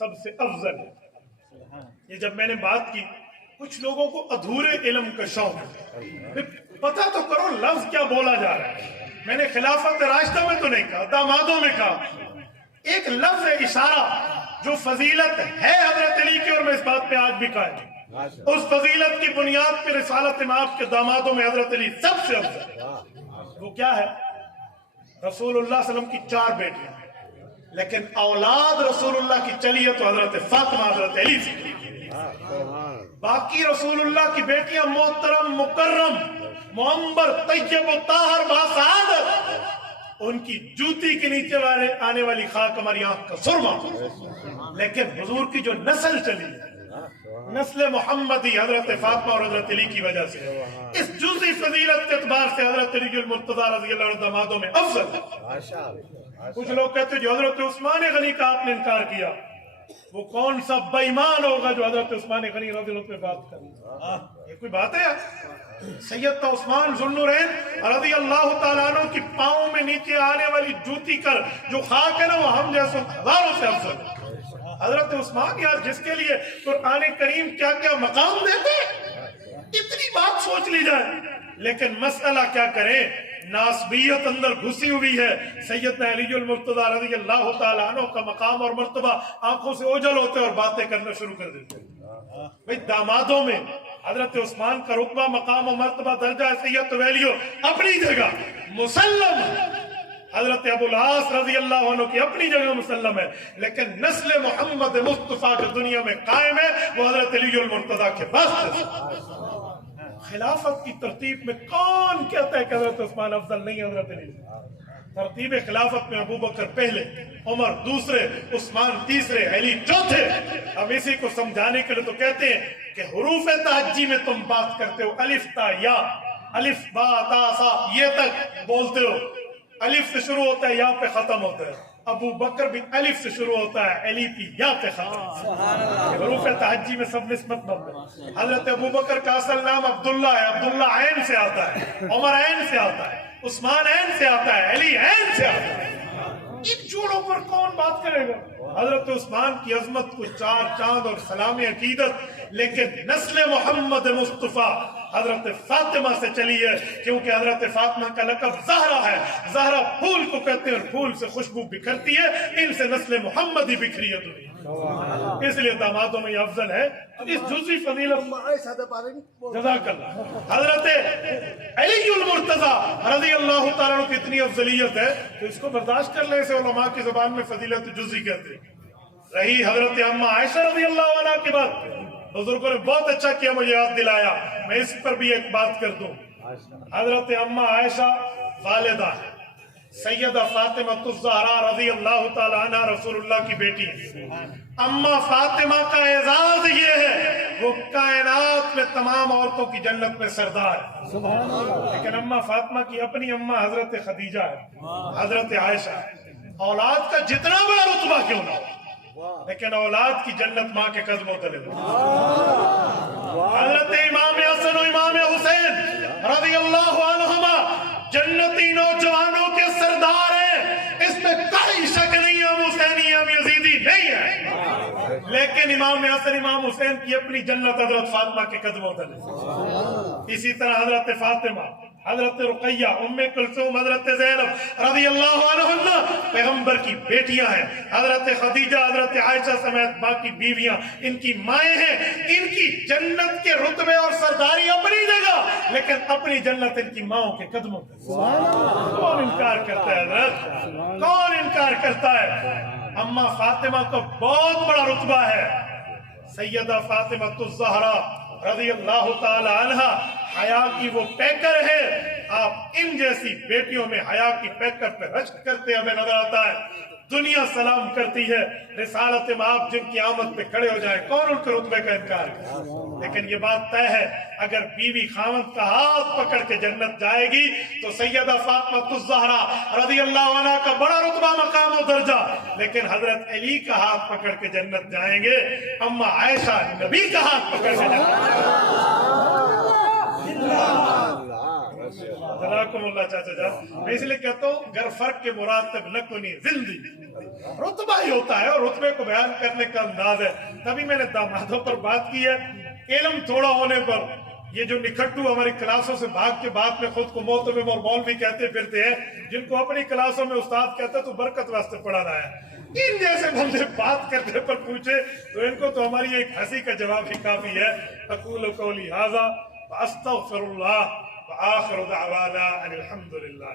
سب سے افضل ہے. یہ جب میں نے بات کی کچھ لوگوں کو ادھورے علم کا شوق ہے، پتہ تو کرو لفظ کیا بولا جا رہا ہے. میں نے خلافت راشدہ میں تو نہیں کہا، دامادوں میں کہا. ایک لفظ اشارہ جو فضیلت ہے حضرت علی کی، اور میں اس بات پہ آج بھی قائم ہوں، اس فضیلت کی بنیاد پہ رسالت امام کے دامادوں میں حضرت علی سب سے افضل. وہ کیا ہے؟ رسول اللہ صلی اللہ علیہ وسلم کی 4 بیٹیاں ہیں، لیکن اولاد رسول اللہ کی چلی ہے تو حضرت فاطمہ حضرت علی سے. باقی رسول اللہ کی بیٹیاں محترم، مکرم، معمر، طیب و طاہر، باسعادت، ان کی جوتی کے نیچے آنے والی خاک ہماری آنکھ کا سرما. لیکن حضور کی جو نسل چلی ہے، نسل محمدی، حضرت فاطمہ اور حضرت علی کی وجہ سے، اس جزئی فضیلت کے اعتبار سے حضرت علی المرتضیٰ رضی اللہ عنہ دامادوں میں افضل ہے. کچھ لوگ کہتے ہیں جو حضرت عثمان غنی کا آپ نے انکار کیا، وہ کون سا بے ایمان ہوگا جو حضرت عثمان غنی رضی اللہ عنہ پہ بات کرے؟ یہ کوئی بات ہے؟ سیدنا عثمان ذو النورین رضی اللہ تعالیٰ عنہ کی پاؤں میں نیچے آنے والی جوتی کر جو خاک ہے نا، وہ ہم جیسوں ہزاروں سے افضل ہے. حضرت عثمان یار جس کے لیے قرآن کریم کیا کیا مقام دیتے، اتنی بات سوچ لی جائے. لیکن مسئلہ کیا کریں، ناسبیت اندر گھسی ہوئی ہے. سیدنا علی المرتضیٰ رضی اللہ تعالیٰ عنہ کا مقام اور مرتبہ آنکھوں سے اوجھل ہوتے اور باتیں کرنا شروع کر دیتے. بھئی دامادوں میں حضرت عثمان کا رتبہ، مقام و مرتبہ، درجہ سید ویلیو اپنی جگہ مسلم ہے. حضرت ابو العاص رضی اللہ عنہ کی اپنی جگہ مسلم ہے. لیکن نسل محمد مصطفیٰ جو دنیا میں قائم ہے وہ حضرت علی المرتضیٰ کے واسطے. خلافت کی ترتیب میں کون کہتا ہے کہ حضرت عثمان افضل نہیں حضرت علی؟ ترتیب خلافت میں ابو بکر پہلے، عمر دوسرے، عثمان تیسرے، علی چوتھے. ہم اسی کو سمجھانے کے لیے تو کہتے ہیں کہ حروف تہجی میں تم بات کرتے ہو، الف تا یا، الف با تا سا یہ تک بولتے ہو، الف سے شروع ہوتا ہے یا پہ ختم ہوتا ہے. ابو بکر بھی الف سے شروع ہوتا ہے، علی بھی یا پہ ختم. حروف تہجی میں سب نسبت بنتے ہیں. حضرت ابو بکر کا اصل نام عبداللہ ہے، عبداللہ عین سے آتا ہے، عمر عین سے آتا ہے، عثمان عین سے آتا ہے، علی عین سے آتا ہے. ان جوڑوں پر کون بات کرے گا؟ حضرت عثمان کی عظمت کو 4 چاند اور سلام عقیدت، لیکن نسل محمد مصطفیٰ حضرت فاطمہ سے چلی ہے، کیونکہ حضرت فاطمہ کا لقب زہرا ہے. زہرا پھول کو کہتے ہیں اور پھول سے خوشبو بکھرتی ہے، ان سے نسل محمدی بکھری ہے دنیا. اس لیے دامادوں میں یہ افضل ہے. اس جزوی فضیلت جزاک اللہ. حضرت علی المرتضیٰ رضی اللہ تعالیٰ عنہ کی اتنی افضلیت ہے تو اس کو برداشت کر لیں. اسے علماء کی زبان میں فضیلت جزوی کہتے ہیں. رہی حضرت اماں عائشہ رضی اللہ عنہ کی بات، بزرگوں نے بہت اچھا کیا مجھے یاد دلایا، میں اس پر بھی ایک بات کر دوں. حضرت اماں عائشہ والدہ ہے، سیدہ فاطمہ الزہرا رضی اللہ تعالی عنہ رسول اللہ کی بیٹی ہے. اماں فاطمہ کا اعزاز یہ ہے وہ کائنات میں تمام عورتوں کی جنت میں سردار ہے. لیکن اماں فاطمہ کی اپنی اماں حضرت خدیجہ ہے، حضرت عائشہ ہے. اولاد کا جتنا بڑا رتبہ کیوں نہ ہو، لیکن اولاد کی جنت ماں کے قدموں تلے. حضرت امام حسن و امام حسین رضی اللہ عنہما جنتی نوجوانوں کے سردار ہیں، اس میں کوئی شک نہیں. ہم حسینی ہم یزیدی نہیں ہیں، لیکن امام حسن امام حسین کی اپنی جنت حضرت فاطمہ کے قدموں تلے. اسی طرح حضرت فاطمہ، حضرت رقیہ، ام کلثوم، حضرت زینب رضی اللہ عنہ پیغمبر کی بیٹیاں ہیں. حضرت خدیجہ، حضرت عائشہ سمیت باقی بیویاں ان کی مائیں ہیں. ان کی جنت کے رتبے اور سرداری اپنی جگہ، لیکن اپنی جنت ان کی ماؤں کے قدموں پر. کون انکار کرتا ہے حضرت؟ کون انکار کرتا ہے؟ اماں فاطمہ کو بہت بڑا رتبہ ہے. سیدہ فاطمہ الزہرا رضی اللہ تعالی عنہ حیا کی وہ پیکر ہے. آپ ان جیسی بیٹیوں میں حیا کی پیکر پہ رشک کرتے ہمیں نظر آتا ہے. دنیا سلام کرتی ہے. رسالت مآب جن کی آمد پہ کھڑے ہو جائیں، کون ان کے رتبے کا انکار کرے؟ لیکن یہ بات طے ہے، اگر بیوی خاوند کا ہاتھ پکڑ کے جنت جائے گی تو سیدہ فاطمہ الزہرا رضی اللہ عنہ کا بڑا رتبہ، مقام و درجہ. لیکن حضرت علی کا ہاتھ پکڑ کے جنت جائیں گے، اماں عائشہ نبی کا ہاتھ پکڑ کے جزاکم اللہ چاچا جان. میں اس لیے کہتا ہوں گر فرق کے مراتب نکنی زندگی رتبہ ہی ہوتا ہے اور رتبے کو بیان کرنے کا انداز ہے. تبھی میں نے دامادوں پر بات کی ہے. علم تھوڑا ہونے پر یہ جو نکھٹو ہماری کلاسوں سے بھاگ کے بعد میں خود کو محتمم اور مولوی کہتے پھرتے ہیں، جن کو اپنی کلاسوں میں استاد کہتے ہیں تو برکت واسطے پڑھانا ہے، ان جیسے بندے بات کرنے پر پوچھے تو ان کو تو ہماری ایک ہنسی کا جواب ہی کافی ہے. اقول قولی ھذا واستغفر اللہ وآخر دعوانا ان الحمد للہ.